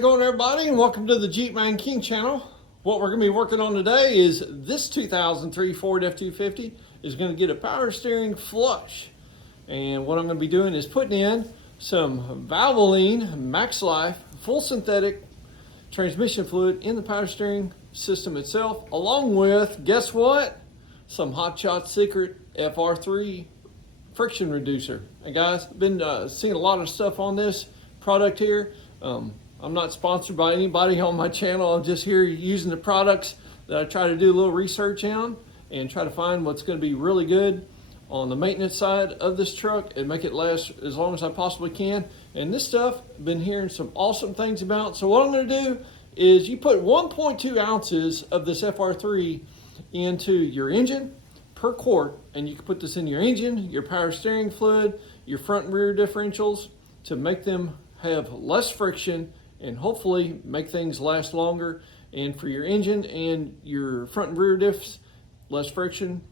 it going, everybody? And welcome to the Jeep Man King channel. What we're going to be working on today is this 2003 Ford F250 is going to get a power steering flush. And what I'm going to be doing is putting in some Valvoline Max Life full synthetic transmission fluid in the power steering system itself, along with, guess what? Some Hotshot Secret FR3 friction reducer. And guys, I've been seeing a lot of stuff on this product here. I'm not sponsored by anybody on my channel. I'm just here using the products that I try to do a little research on and try to find what's going to be really good on the maintenance side of this truck and make it last as long as I possibly can. And this stuff, I've been hearing some awesome things about. So what I'm going to do is you put 1.2 ounces of this FR3 into your engine per quart, and you can put this in your engine, your power steering fluid, your front and rear differentials to make them have less friction and hopefully make things last longer. And for your engine and your front and rear diffs, less friction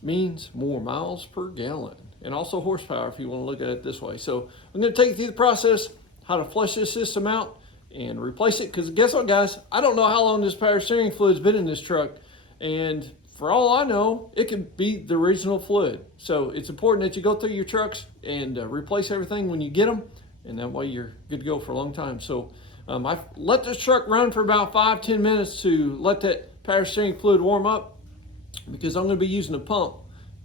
means more miles per gallon and also horsepower if you want to look at it this way. So I'm going to take you through the process, how to flush this system out and replace it, because guess what, guys? I don't know how long this power steering fluid's been in this truck, and for all I know, it could be the original fluid. So it's important that you go through your trucks and replace everything when you get them, and that way you're good to go for a long time. So I've let this truck run for about 5-10 minutes to let that power steering fluid warm up, because I'm going to be using a pump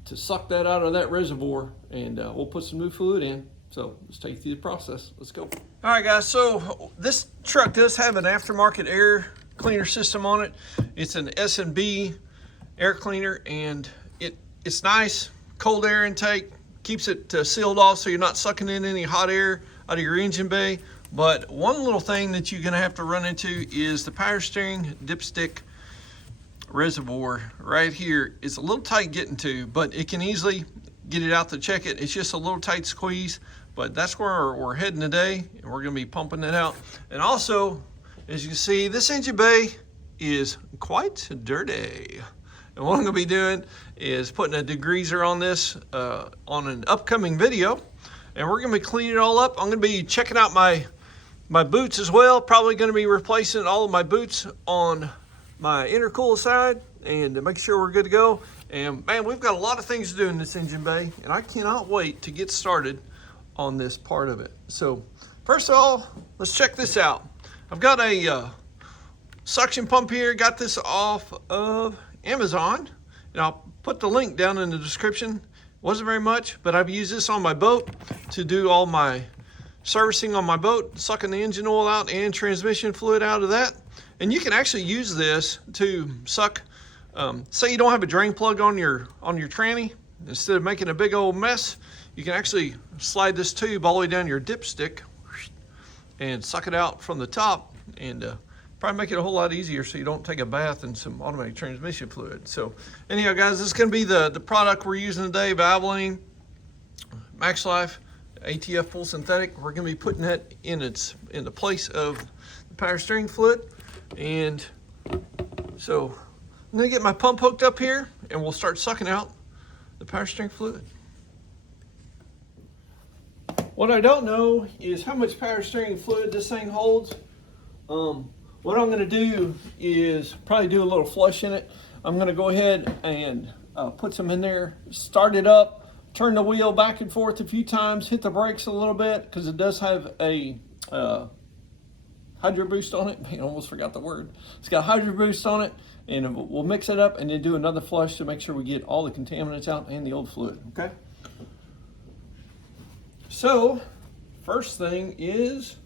to suck that out of that reservoir, and we'll put some new fluid in. So let's take you through the process. Let's go. All right, guys, so this truck does have an aftermarket air cleaner system on it. It's an S&B air cleaner, and it's nice. Cold air intake, keeps it sealed off so you're not sucking in any hot air out of your engine bay. But one little thing that you're gonna have to run into is the power steering dipstick reservoir right here is a little tight getting to, but it can easily get it out to check it. It's just a little tight squeeze, but that's where we're heading today, and we're gonna be pumping it out. And also, as you can see, this engine bay is quite dirty. And what I'm gonna be doing is putting a degreaser on this on an upcoming video, and we're gonna be cleaning it all up. I'm gonna be checking out my boots as well. Probably gonna be replacing all of my boots on my intercooler side and to make sure we're good to go. And man, we've got a lot of things to do in this engine bay, and I cannot wait to get started on this part of it. So first of all, let's check this out. I've got a suction pump here. Got this off of Amazon, and I'll put the link down in the description. Wasn't very much, but I've used this on my boat to do all my servicing on my boat, sucking the engine oil out and transmission fluid out of that. And you can actually use this to suck, say you don't have a drain plug on your tranny. Instead of making a big old mess, you can actually slide this tube all the way down your dipstick and suck it out from the top, and probably make it a whole lot easier so you don't take a bath in some automatic transmission fluid. So anyhow, guys, this is going to be the product we're using today, Valvoline Max Life ATF full synthetic. We're going to be putting that in the place of the power steering fluid. And so I'm going to get my pump hooked up here, and we'll start sucking out the power steering fluid. What I don't know is how much power steering fluid this thing holds. What I'm going to do is probably do a little flush in it. I'm going to go ahead and put some in there, start it up, turn the wheel back and forth a few times, hit the brakes a little bit, because it does have a hydro boost on it. I almost forgot the word. It's got a hydro boost on it, and we'll mix it up and then do another flush to make sure we get all the contaminants out and the old fluid, okay? So, first thing is,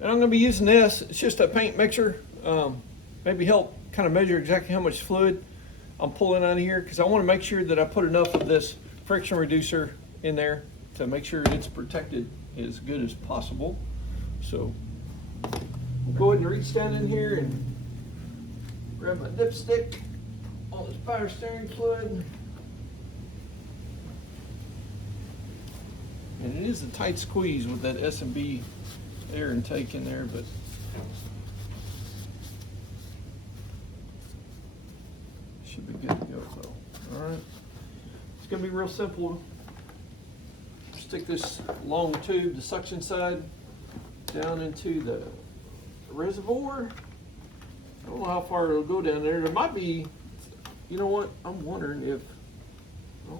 and I'm going to be using this. It's just a paint mixer. Maybe help kind of measure exactly how much fluid I'm pulling out of here, because I want to make sure that I put enough of this friction reducer in there to make sure it's protected as good as possible. So we'll go ahead and reach down in here and grab my dipstick on this power steering fluid. And it is a tight squeeze with that S&B air intake in there, but should be good to go though. All right, it's gonna be real simple. Stick this long tube, the suction side, down into the reservoir. I don't know how far it'll go down there. There might be, you know what, I'm wondering if, oh,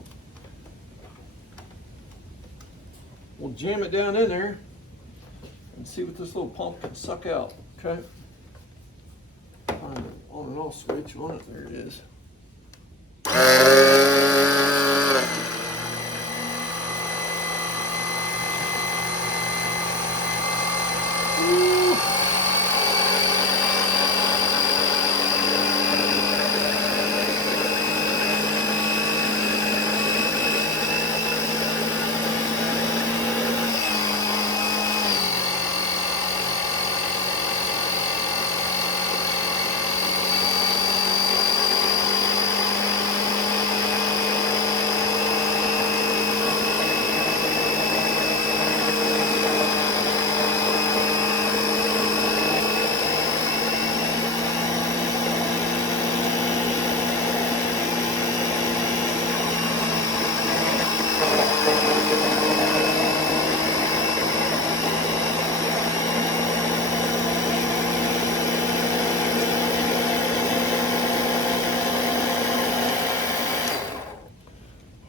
we'll jam it down in there and see what this little pump can suck out, okay? Find the on and off switch on it, there it is.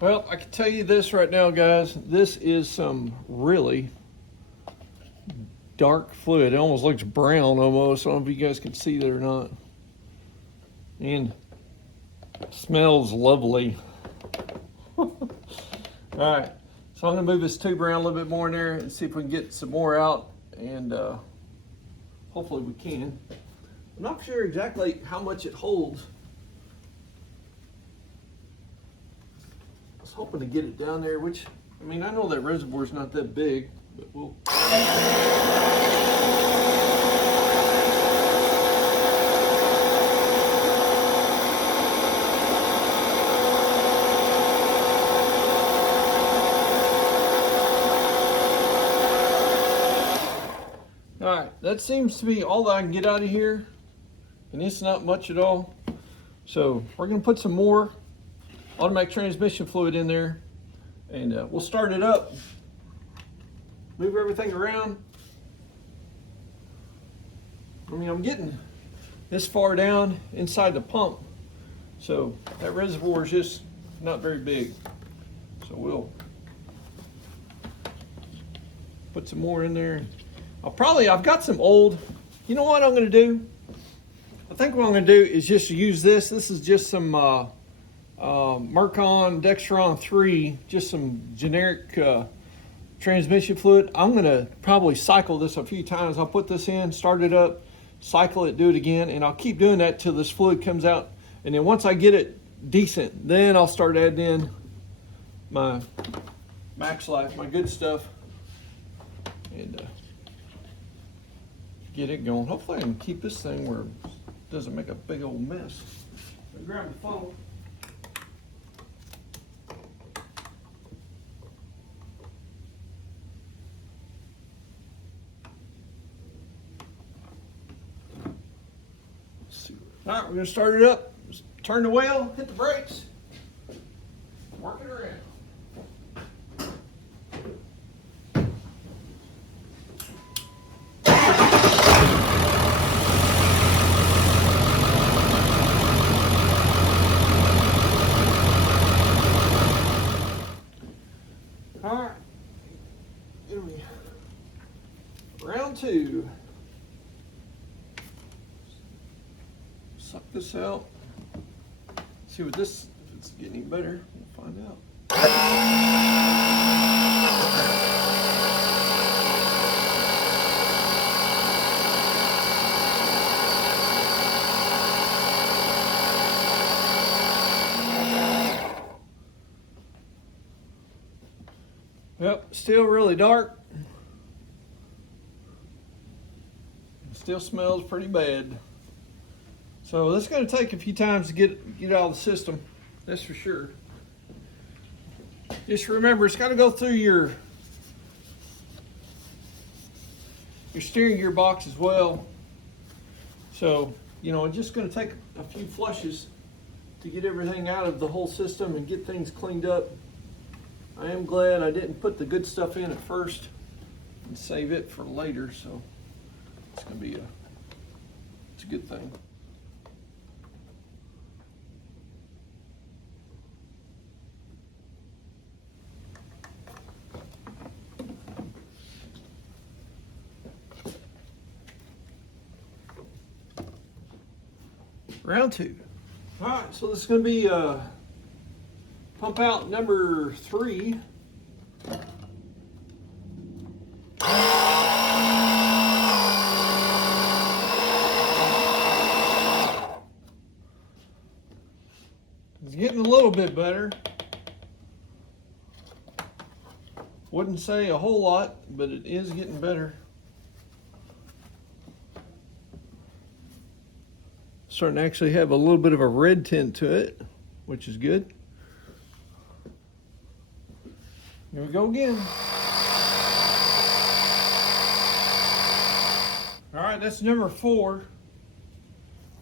Well, I can tell you this right now, guys. This is some really dark fluid. It almost looks brown almost. I don't know if you guys can see that or not. And it smells lovely. All right, so I'm gonna move this tube around a little bit more in there and see if we can get some more out, and hopefully we can. I'm not sure exactly how much it holds. I was hoping to get it down there, which, I mean, I know that reservoir's not that big, but we'll. All right, that seems to be all that I can get out of here, and it's not much at all. So we're gonna put some more automatic transmission fluid in there, and we'll start it up, move everything around. I mean, I'm getting this far down inside the pump, so that reservoir is just not very big. So we'll put some more in there. I've got some old, you know what I'm gonna do? I think what I'm gonna do is just use this. This is just some Mercon Dextron 3, just some generic transmission fluid. I'm gonna probably cycle this a few times. I'll put this in, start it up, cycle it, do it again, and I'll keep doing that till this fluid comes out. And then once I get it decent, then I'll start adding in my Max Life, my good stuff, and get it going. Hopefully I can keep this thing where it doesn't make a big old mess. So grab the phone. All right, we're gonna start it up. Just turn the wheel, hit the brakes, work it around. All right, here we go. Round two. Suck this out. See what this, if it's getting any better, we'll find out. Yep, still really dark. Still smells pretty bad. So this is going to take a few times to get out of the system, that's for sure. Just remember, it's got to go through your steering gear box as well. So, you know, it's just going to take a few flushes to get everything out of the whole system and get things cleaned up. I am glad I didn't put the good stuff in at first. and save it for later, so it's gonna be it's a good thing. Round two. All right, so this is going to be pump out number 3. It's getting a little bit better. Wouldn't say a whole lot, but it is getting better. Starting to actually have a little bit of a red tint to it, which is good. Here we go again. All right, that's number 4.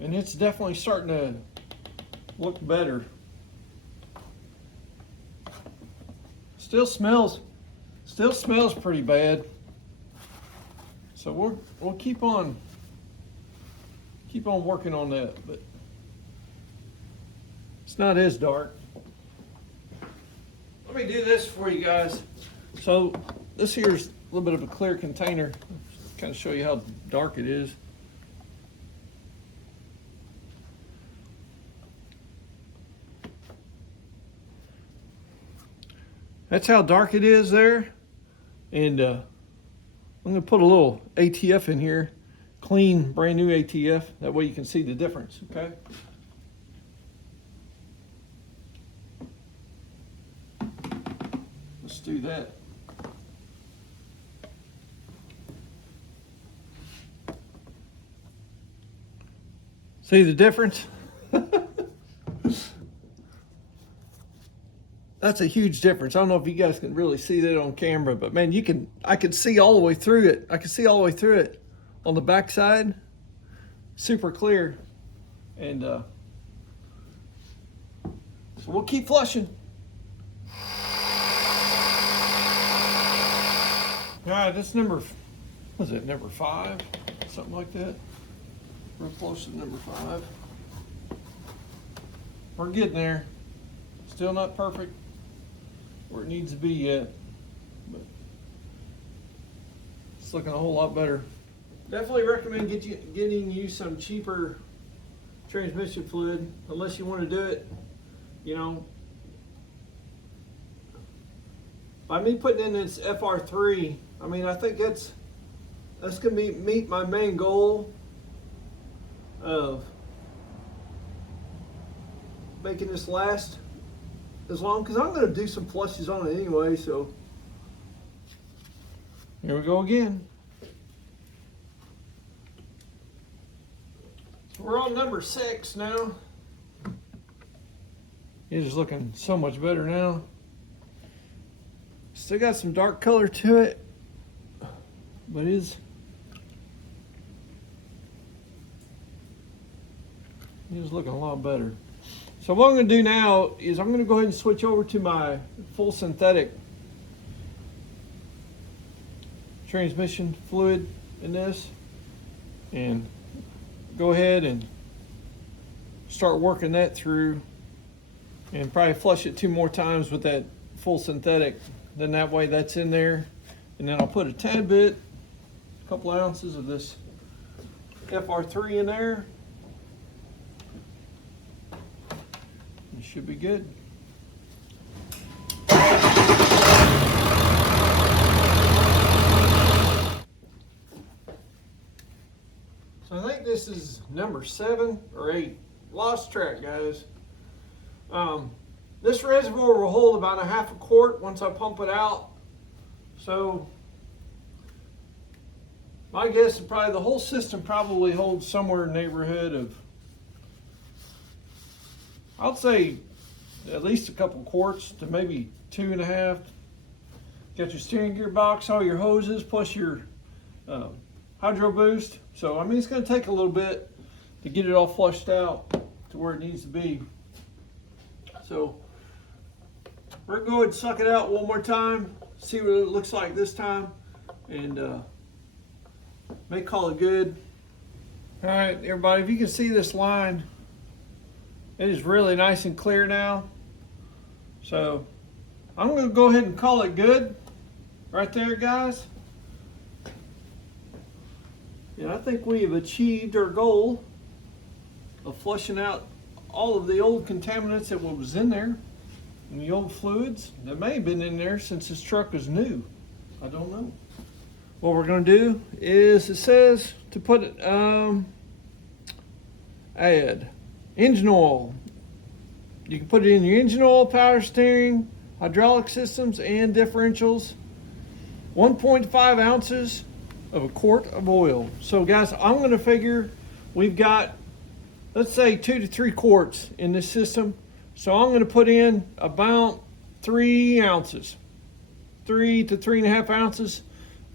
And it's definitely starting to look better. Still smells pretty bad. So we'll keep on working on that, but it's not as dark. Let me do this for you guys. So this here's a little bit of a clear container. Just kind of show you how dark it is. That's how dark it is there. And I'm gonna put a little ATF in here. Clean, brand new ATF. That way you can see the difference, okay? Let's do that. See the difference? That's a huge difference. I don't know if you guys can really see that on camera, but man, I can see all the way through it. I can see all the way through it. On the back side, super clear. And so we'll keep flushing. All right, that's number 5? Something like that. Real close to number 5. We're getting there. Still not perfect where it needs to be yet, but it's looking a whole lot better. Definitely recommend getting you some cheaper transmission fluid, unless you want to do it, you know. By me putting in this FR3, I mean, I think that's going to meet my main goal of making this last as long, because I'm going to do some flushes on it anyway. So here we go again. We're on number 6 now. It is looking so much better now. Still got some dark color to it, but it is looking a lot better. So what I'm going to do now is I'm going to go ahead and switch over to my full synthetic transmission fluid in this, and go ahead and start working that through, and probably flush it 2 more times with that full synthetic. Then that way that's in there, and then I'll put a tad bit, a couple ounces of this FR3 in there. It should be good. So I think this is number 7 or 8. Lost track, guys. This reservoir will hold about a half a quart once I pump it out. So my guess is probably the whole system probably holds somewhere in the neighborhood of, I'd say at least a couple quarts to maybe 2.5. Got your steering gear box, all your hoses, plus your hydro boost. So I mean, it's going to take a little bit to get it all flushed out to where it needs to be. So we're going to go ahead and suck it out one more time, see what it looks like this time. and may call it good. All right, everybody, if you can see this line, it is really nice and clear now. So I'm going to go ahead and call it good right there, guys. And I think we have achieved our goal of flushing out all of the old contaminants that was in there and the old fluids that may have been in there since this truck was new. I don't know. What we're going to do is, it says to put it, add engine oil. You can put it in your engine oil, power steering, hydraulic systems, and differentials. 1.5 ounces of a quart of oil. So guys, I'm going to figure we've got, let's say 2 to 3 quarts in this system. So I'm going to put in about 3 ounces, 3 to 3.5 ounces,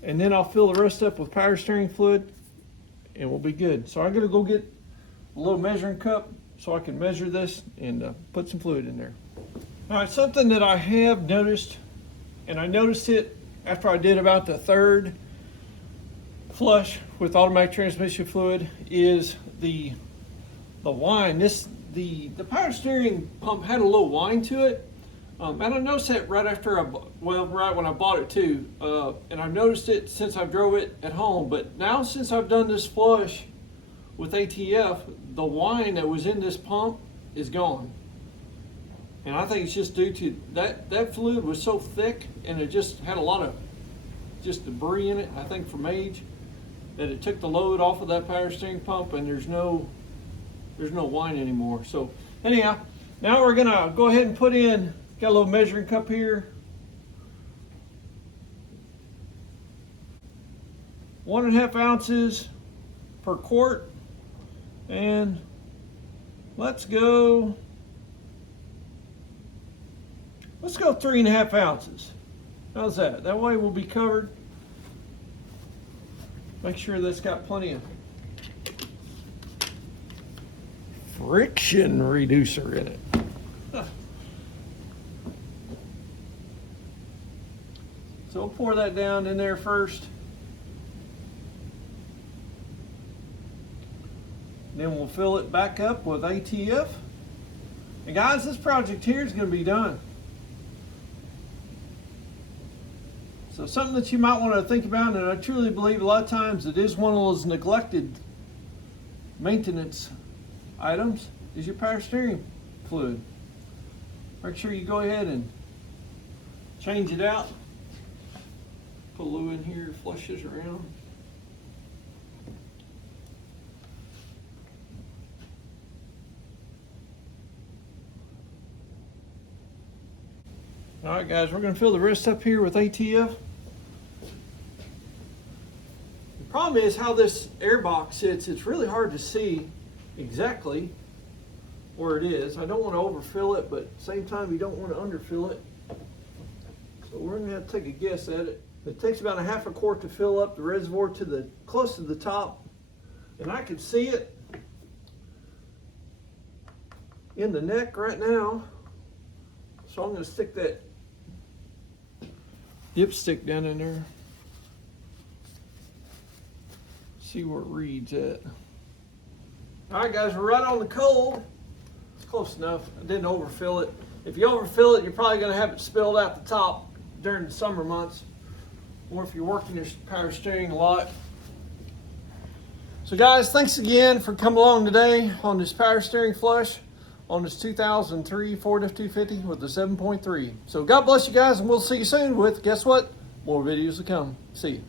and then I'll fill the rest up with power steering fluid and we'll be good. So I'm going to go get a little measuring cup so I can measure this and put some fluid in there. All right, something that I have noticed, and I noticed it after I did about the 3rd flush with automatic transmission fluid, is the whine. The power steering pump had a little whine to it, and I noticed that right after right when I bought it too, and I've noticed it since I drove it at home. But now since I've done this flush with ATF, the whine that was in this pump is gone. And I think it's just due to that fluid was so thick and it just had a lot of just debris in it, I think from age, that it took the load off of that power steering pump, and there's no whine anymore. So anyhow, now we're gonna go ahead and put in, got a little measuring cup here, 1.5 ounces per quart, and let's go 3.5 ounces. How's that? That way we'll be covered. Make sure that's got plenty of friction reducer in it. So we'll pour that down in there first. Then we'll fill it back up with ATF. And guys, this project here is going to be done. So something that you might want to think about, and I truly believe a lot of times it is one of those neglected maintenance items, is your power steering fluid. Make sure you go ahead and change it out. Put a little in here, flushes around. All right, guys, we're going to fill the rest up here with ATF. The problem is how this air box sits. It's really hard to see exactly where it is. I don't want to overfill it, but at the same time, you don't want to underfill it. So we're going to have to take a guess at it. It takes about 1/2 quart to fill up the reservoir to the close to the top, and I can see it in the neck right now. So I'm going to stick that dipstick down in there. See where it reads at. All right, guys, we're right on the cold. It's close enough. I didn't overfill it. If you overfill it, you're probably going to have it spilled out the top during the summer months, or if you're working your power steering a lot. So guys, thanks again for coming along today on this power steering flush on this 2003 Ford F250 with the 7.3. So God bless you guys, and we'll see you soon with, guess what? More videos to come. See you.